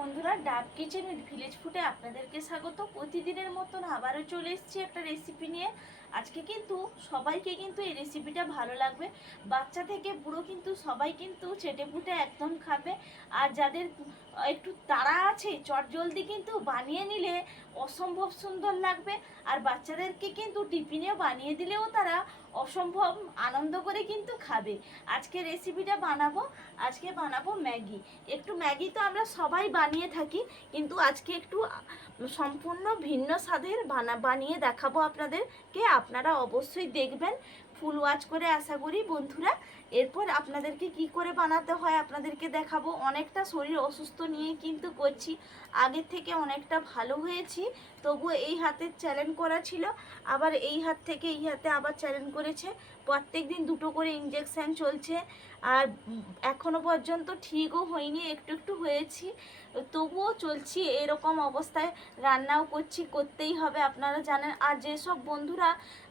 বন্ধুরা, ডাব kitchen with village ফুডে আপনাদেরকে স্বাগত। প্রতিদিনের মতন আবারও চলে এসেছি একটা রেসিপি নিয়ে। আজকে কিন্তু সবাইকে কিন্তু এই রেসিপিটা ভালো লাগবে। বাচ্চা থেকে বুড়ো কিন্তু সবাই কিন্তু চেটেপুটে একদম খাবে। আর যাদের একটু তাড়া আছে, চটজলদি কিন্তু বানিয়ে নিলে অসম্ভব সুন্দর লাগবে। আর বাচ্চাদেরকে কিন্তু টিফিনেও বানিয়ে দিলেও তারা অসম্ভব আনন্দ করে কিন্তু খাবে। আজকে রেসিপিটা বানাবো ম্যাগি। একটু ম্যাগি তো আমরা সবাই বানিয়ে থাকি, কিন্তু আজকে একটু সম্পূর্ণ ভিন্ন স্বাদের বানিয়ে দেখাবো আপনাদেরকে। আপনারা অবশ্যই দেখবেন, ফুল ওয়াচ করে আশা করি বন্ধুরা। এরপর আপনাদেরকে কি করে বানাতে হয় আপনাদেরকে দেখাবো। অনেকটা শরীর অসুস্থ নিয়ে কিন্তু করছি, আগের থেকে অনেকটা ভালো হয়েছি, তবুও এই হাতের চ্যালেঞ্জ করা ছিল, আবার এই হাত থেকে এই হাতে আবার চ্যালেঞ্জ করেছে। প্রত্যেক দিন 2টো করে ইঞ্জেকশান চলছে, আর এখনো পর্যন্ত ঠিকও হয়নি, একটু একটু হয়েছি, তবুও চলছি এরকম অবস্থায়। রান্নাও করতেই হবে, আপনারা জানেন। আর যেসব বন্ধুরা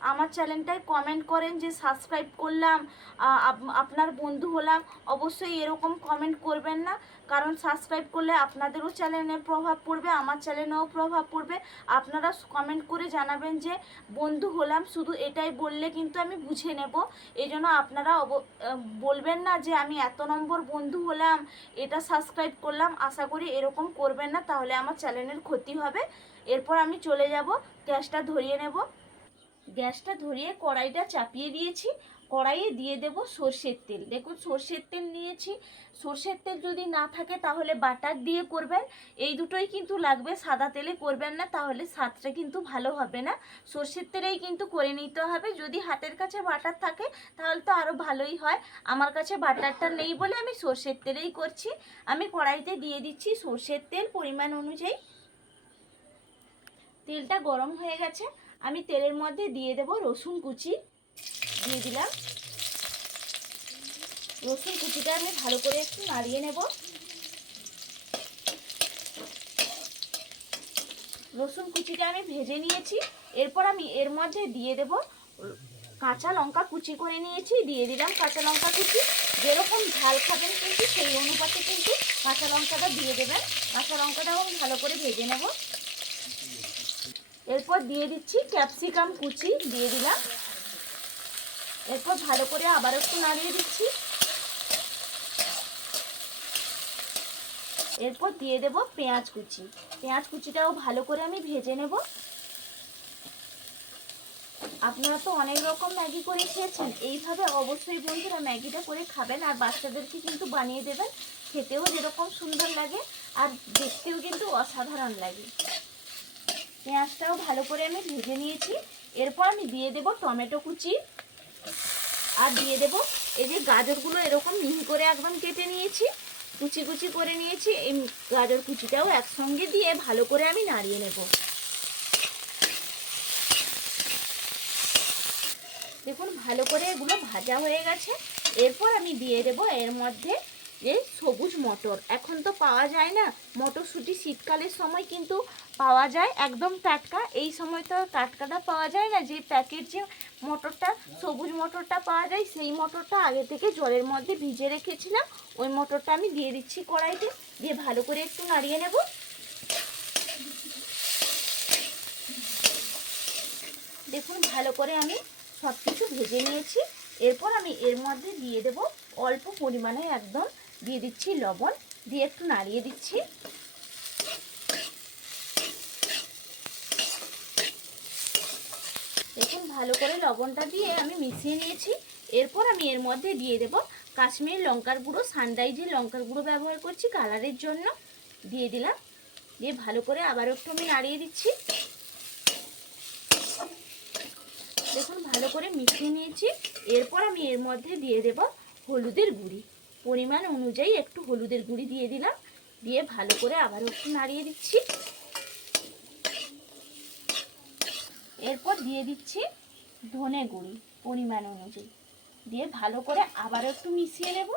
আমার চ্যানেলটায় কমেন্ট করেন যে সাবস্ক্রাইব করলাম, আপনার বন্ধু হলাম, অবশ্যই এরকম কমেন্ট করবেন না, কারণ সাবস্ক্রাইব করলে আপনাদেরও চ্যানেলে প্রভাব পড়বে, আমার চ্যানেলেও প্রভাব পড়বে। আপনারা কমেন্ট করে জানাবেন যে বন্ধু হলাম, শুধু এটাই বললে কিন্তু আমি বুঝে নেব। এই জন্য আপনারা বলবেন না যে আমি এত নম্বর বন্ধু হলাম, এটা সাবস্ক্রাইব করলাম। আশা করি এরকম করবেন না, তাহলে আমার চ্যানেলের ক্ষতি হবে। এরপর আমি চলে যাব, গ্যাসটা ধরিয়ে নেব। গ্যাসটা ধরিয়ে কড়াইটা চাপিয়ে দিয়েছি। কড়াইয়ে দিয়ে দেব সর্ষের তেল। দেখুন, সর্ষের তেল নিয়েছি। সর্ষের তেল যদি না থাকে তাহলে বাটার দিয়ে করবেন, এই দুটোই কিন্তু লাগবে। সাদা তেলে করবেন না, তাহলে স্বাদটা কিন্তু ভালো হবে না। সর্ষের তেলেই কিন্তু করে নিতে হবে। যদি হাতের কাছে বাটার থাকে তাহলে তো আরও ভালোই হয়। আমার কাছে বাটারটা নেই বলে আমি সর্ষের তেলেই করছি। আমি কড়াইতে দিয়ে দিচ্ছি সর্ষের তেল পরিমাণ অনুযায়ী। তেলটা গরম হয়ে গেছে, আমি তেলের মধ্যে দিয়ে দেব রসুন কুচি। দিয়ে দিলাম রসুন কুচিটা, আমি ভালো করে একটু নাড়িয়ে নেব। রসুন কুচিটা আমি ভেজে নিয়েছি। এরপর আমি এর মধ্যে দিয়ে দেব কাঁচা লঙ্কা কুচি করে নিয়েছি, দিয়ে দিলাম কাঁচা লঙ্কা কুচি। যেরকম ঝাল খাবেন কিন্তু সেই অনুপাতে কিন্তু কাঁচা লঙ্কাটা দিয়ে দেবেন। কাঁচা লঙ্কাটাও ভালো করে ভেজে নেব। এরপর দিয়ে দিচ্ছি ক্যাপসিকাম কুচি, দিয়ে দিলাম। এরপর ভালো করে আবার একটু নাড়িয়ে দিচ্ছি। এরপর দিয়ে দেব পেঁয়াজ কুচি। পেঁয়াজ কুচিটাও ভালো করে আমি ভেজে নেব। আপনারা তো অনেক রকম ম্যাগি করে খেয়েছেন, এইভাবে অবশ্যই বন্ধুরা ম্যাগিটা করে খাবেন, আর বাচ্চাদেরকে কিন্তু বানিয়ে দেবেন। খেতেও যেরকম সুন্দর লাগে আর দেখতেও কিন্তু অসাধারণ লাগে। পেঁয়াজটাও ভালো করে আমি ভেজে নিয়েছি। এরপর আমি দিয়ে দেব টমেটো কুচি, আর দিয়ে দেব এই যে গাজরগুলো এরকম মিহি করে একদম কেটে নিয়েছি, কুচি কুচি করে নিয়েছি। এই গাজর কুচিটাও একসঙ্গে দিয়ে ভালো করে আমি নাড়িয়ে নেব। দেখুন, ভালো করে এগুলো ভাজা হয়ে গেছে। এরপর আমি দিয়ে দেব এর মধ্যে যে সবুজ মটর। এখন তো পাওয়া যায় না মটরশুঁটি, শীতকালের সময় কিন্তু পাওয়া যায় একদম টাটকা। এই সময় তো টাটকাটা পাওয়া যায় না, যে প্যাকেট যে মটরটা, সবুজ মটরটা পাওয়া যায়, সেই মটরটা আগে থেকে জলের মধ্যে ভিজে রেখেছিলাম। ওই মটরটা আমি দিয়ে দিচ্ছি কড়াইতে, দিয়ে ভালো করে একটু নাড়িয়ে নেব। দেখুন, ভালো করে আমি সব কিছু ভেজে নিয়েছি। এরপর আমি এর মধ্যে দিয়ে দেব অল্প পরিমাণে একদম দিয়ে দিচ্ছি লবণ, দিয়ে একটু নাড়িয়ে দিচ্ছি। দেখুন, ভালো করে লবণটা দিয়ে আমি মিশিয়ে নিয়েছি। এরপর আমি এর মধ্যে দিয়ে দেব কাশ্মীরি লঙ্কার গুঁড়ো। সানরাইজের লঙ্কার গুঁড়ো ব্যবহার করছি কালারের জন্য, দিয়ে দিলাম। দিয়ে ভালো করে আবার একটু আমি নাড়িয়ে দিচ্ছি। দেখুন, ভালো করে মিশিয়ে নিয়েছি। এরপর আমি এর মধ্যে দিয়ে দেব হলুদের গুঁড়ি, পরিমাণ অনুযায়ী একটু হলুদের গুঁড়ি দিয়ে দিলাম। দিয়ে ভালো করে আবার একটু নাড়িয়ে দিচ্ছি। এরপর দিয়ে দিচ্ছি ধনে গুঁড়ি পরিমাণ অনুযায়ী, দিয়ে ভালো করে আবার একটু মিশিয়ে নেব।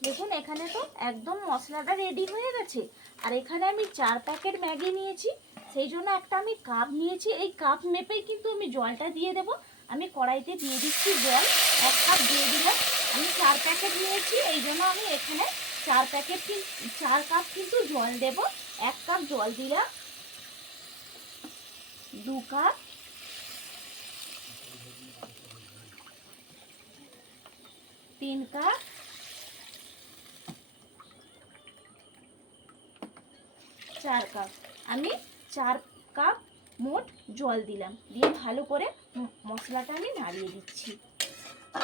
দেখুন, এখানে তো একদম মশলাটা রেডি হয়ে গেছে। আর এখানে আমি 4 প্যাকেট ম্যাগি নিয়েছি, সেই জন্য একটা আমি কাপ নিয়েছি। এই কাপ মেপেই কিন্তু আমি জলটা দিয়ে দেব। আমি কড়াইতে দিয়ে দিচ্ছি জল, 1 কাপ দিয়ে দিলাম। আমি 4 প্যাকেট নিয়েছি, এই জন্য আমি এখানে 4 কাপ কিন্তু জল দেব। 1 কাপ জল দিলাম, 2 কাপ, 3 কাপ, 4 কাপ। আমি 4 কাপ মোট জল দিলাম, দিয়ে ভালো করে মশলাটা আমি নাড়িয়ে দিচ্ছি।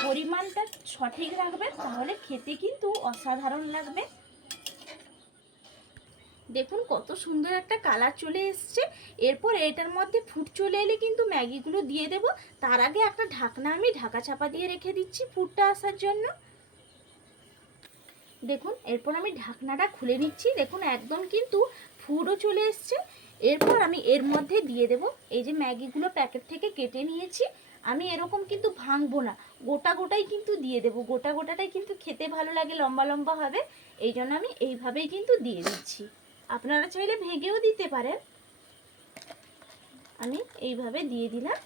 পরিমাণটা সঠিক রাখবেন, তাহলে খেতে কিন্তু অসাধারণ লাগবে। দেখুন কত সুন্দর একটা কালার চলে এসছে। এরপর এটার মধ্যে ফুট চলে এলে কিন্তু ম্যাগিগুলো দিয়ে দেব। তার আগে একটা ঢাকনা আমি ঢাকা চাপা দিয়ে রেখে দিচ্ছি ফুটটা আসার জন্য। দেখুন এরপর আমি ঢাকনাটা খুলে নিচ্ছি। দেখুন একদম কিন্তু ফুটও চলে এসছে। এরপর আমি এর মধ্যে দিয়ে দেব এই যে ম্যাগিগুলো প্যাকেট থেকে কেটে নিয়েছি। আমি এরকম কিন্তু ভাঙবো না, গোটা গোটাই কিন্তু দিয়ে দেব। গোটা গোটাটাই কিন্তু খেতে ভালো লাগে, লম্বা লম্বা হবে, এই জন্য আমি এইভাবেই কিন্তু দিয়ে দিচ্ছি। আপনারা চাইলে ভেঙেও দিতে পারেন। আমি এইভাবে দিয়ে দিলাম।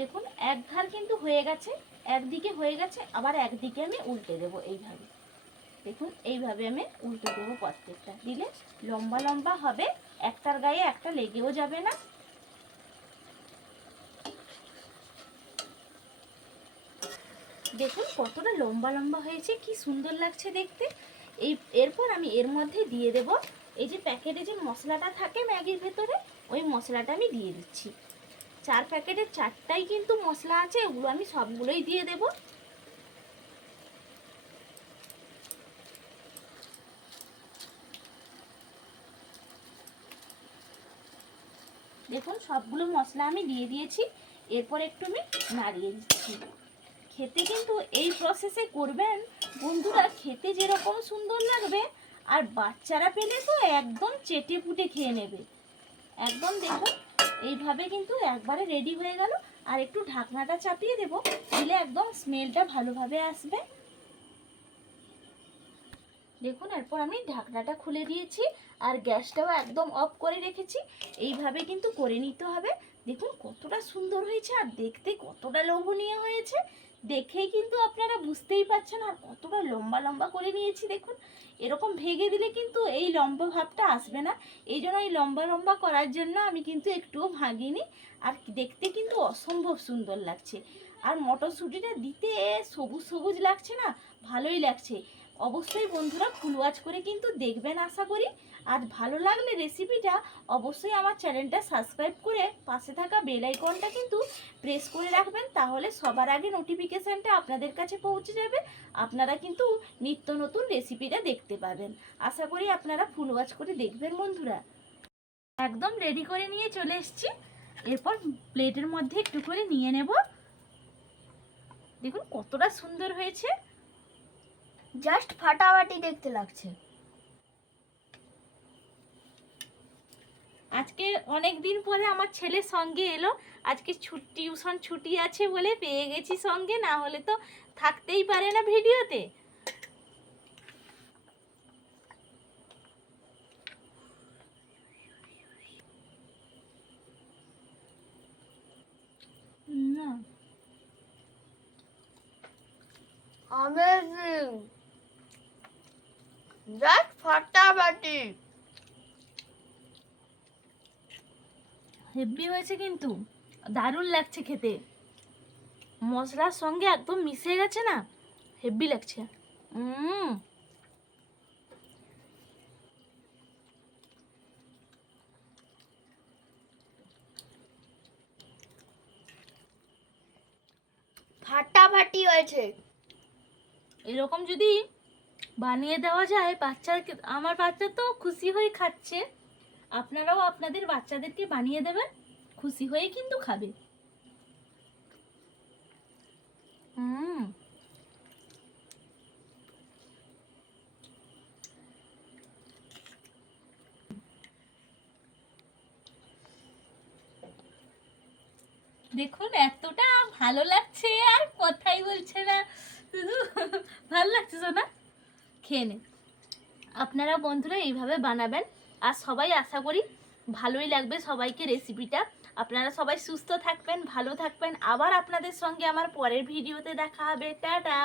দেখুন এক ধার কিন্তু হয়ে গেছে, একদিকে হয়ে গেছে, আবার একদিকে আমি উল্টে দেব এইভাবে। দেখুন এইভাবে আমি উল্টে দেবো প্রত্যেকটা, দিলে লম্বা লম্বা হবে, একটার গায়ে একটা লেগেও যাবে না। দেখুন কতটা লম্বা লম্বা হয়েছে, কি সুন্দর লাগছে দেখতে। এরপর আমি এর মধ্যে দিয়ে দেব এই যে প্যাকেটে যে মশলাটা থাকে ম্যাগির ভেতরে, ওই মশলাটা আমি দিয়ে দিচ্ছি। 4 প্যাকেটের 4টাই কিন্তু মশলা আছে, ওগুলো আমি সবগুলোই দিয়ে দেব। দেখুন সবগুলো মশলা আমি দিয়ে দিয়েছি। এরপর একটু আমি নাড়িয়ে দিচ্ছি। খেতে কিন্তু এই প্রসেসে করবেন বন্ধুরা, খেতে যেরকম সুন্দর লাগবে, আর বাচ্চারা পেলে তো একদম চেটে পুটে খেয়ে নেবে একদম। দেখুন এইভাবে কিন্তু একবারে রেডি হয়ে গেল। আর একটু ঢাকনাটা চাপিয়ে দেব, দিলে একদম স্মেলটা ভালোভাবে আসবে। দেখুন এরপর আমি ঢাকনাটা খুলে দিয়েছি, আর গ্যাসটাও একদম অফ করে রেখেছি। এইভাবে কিন্তু করে নিতে হবে। দেখুন কতটা সুন্দর হয়েছে, আর দেখতে কতটা লোভনীয় হয়েছে, দেখেই কিন্তু আপনারা বুঝতেই পারছেন। আর কতটা লম্বা লম্বা করে নিয়েছি দেখুন। এরকম ভেঙে দিলে কিন্তু এই লম্বা ভাবটা আসবে না, এই জন্য এই লম্বা লম্বা করার জন্য আমি কিন্তু একটুও ভাঙিনি। আর দেখতে কিন্তু অসম্ভব সুন্দর লাগছে। আর মটরশুঁটিটা দিতে সবুজ সবুজ লাগছে না, ভালোই লাগছে। অবশ্যই বন্ধুরা ফুল ওয়াচ করে কিন্তু দেখবেন আশা করি। আর ভালো লাগলে রেসিপিটা অবশ্যই আমার চ্যানেলটা সাবস্ক্রাইব করে পাশে থাকা বেল আইকনটা কিন্তু প্রেস করে রাখবেন, তাহলে সবার আগে নোটিফিকেশানটা আপনাদের কাছে পৌঁছে যাবে। আপনারা কিন্তু নিত্য নতুন রেসিপিটা দেখতে পাবেন। আশা করি আপনারা ফুল ওয়াচ করে দেখবেন বন্ধুরা। একদম রেডি করে নিয়ে চলে এসেছি। এরপর প্লেটের মধ্যে একটু করে নিয়ে নেব। দেখুন কতটা সুন্দর হয়েছে, জাস্ট ফাটাফাটি দেখতে লাগছে। আজকে অনেক দিন পরে আমার ছেলের সঙ্গে এলো। আজকে টিউশন ছুটি আছে বলে পেয়ে গেছি সঙ্গে, না হলে তো থাকতেই পারে না ভিডিওতে। না অ্যামেজিং, জাস্ট ফাটাফাটি। হেভি হয়েছে কিন্তু, দারুণ লাগছে খেতে। মশলার সঙ্গে একদম মিশে গেছে না, হেভি লাগছে। ফাটাফাটি হয়েছে। এরকম যদি বানিয়ে দেওয়া যায় বাচ্চাকে, আমার বাচ্চা তো খুশি হয়ে খাচ্ছে, আপনারাও আপনাদের বাচ্চাদেরকে বানিয়ে দেবেন, খুশি হয়ে কিন্তু খাবে। দেখুন এতটা ভালো লাগছে, আর কথাই বলছে না, শুধু ভালো লাগছে না। খেয়ে নে, আপনারা বন্ধুরা এইভাবে বানাবেন, আর সবাই আশা করি ভালোই লাগবে সবাইকে রেসিপিটা। আপনারা সবাই সুস্থ থাকবেন, ভালো থাকবেন। আবার আপনাদের সঙ্গে আমার পরের ভিডিওতে দেখা হবে। টাটা।